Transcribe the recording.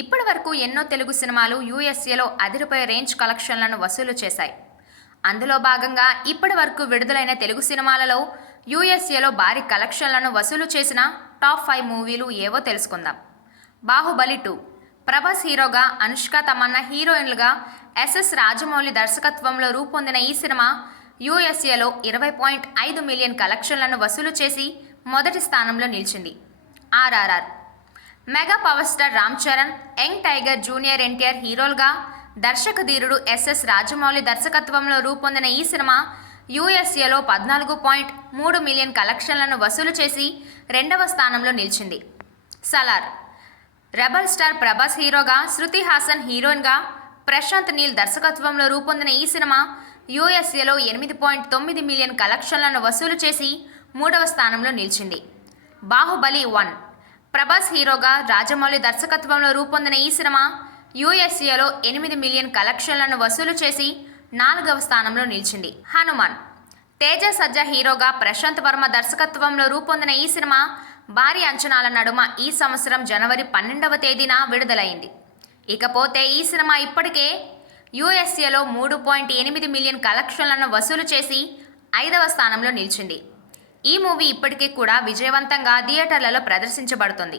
ఇప్పటి వరకు ఎన్నో తెలుగు సినిమాలు యూఎస్ఏలో అదిరిపోయే రేంజ్ కలెక్షన్లను వసూలు చేశాయి. అందులో భాగంగా ఇప్పటి వరకు విడుదలైన తెలుగు సినిమాలలో యూఎస్ఏలో భారీ కలెక్షన్లను వసూలు చేసిన టాప్ 5 మూవీలు ఏవో తెలుసుకుందాం. బాహుబలి 2 ప్రభాస్ హీరోగా, అనుష్క తమన్నా హీరోయిన్లుగా ఎస్ఎస్ రాజమౌళి దర్శకత్వంలో రూపొందిన ఈ సినిమా యూఎస్ఏలో 20.5 మిలియన్ కలెక్షన్లను వసూలు చేసి మొదటి స్థానంలో నిలిచింది. RRR mega power star Ram Charan, young tiger junior NTR హీరోలుగా, దర్శకధీరుడు ఎస్ఎస్ రాజమౌళి దర్శకత్వంలో రూపొందిన ఈ సినిమా యూఎస్ఏలో 14.3 మిలియన్ కలెక్షన్లను వసూలు చేసి రెండవ స్థానంలో నిలిచింది. సలార్ రెబల్ స్టార్ ప్రభాస్ హీరోగా, శృతి హాసన్ హీరోయిన్గా, ప్రశాంత్ నీల్ దర్శకత్వంలో రూపొందిన ఈ సినిమా యూఎస్ఏలో 8.9 మిలియన్ కలెక్షన్లను వసూలు చేసి మూడవ స్థానంలో నిలిచింది. బాహుబలి 1 ప్రభాస్ హీరోగా, రాజమౌళి దర్శకత్వంలో రూపొందిన ఈ సినిమా యూఎస్ఏలో 8 మిలియన్ కలెక్షన్లను వసూలు చేసి 4వ స్థానంలో నిలిచింది. హనుమాన్ తేజ సజ్జా హీరోగా, ప్రశాంత్ వర్మ దర్శకత్వంలో రూపొందిన ఈ సినిమా భారీ అంచనాల నడుమ ఈ సంవత్సరం జనవరి 12వ తేదీన విడుదలైంది. ఇకపోతే ఈ సినిమా ఇప్పటికే యూఎస్ఏలో 3.8 మిలియన్ కలెక్షన్లను వసూలు చేసి 5వ స్థానంలో నిలిచింది. ఈ మూవీ ఇప్పటికీ కూడా విజయవంతంగా థియేటర్లలో ప్రదర్శించబడుతుంది.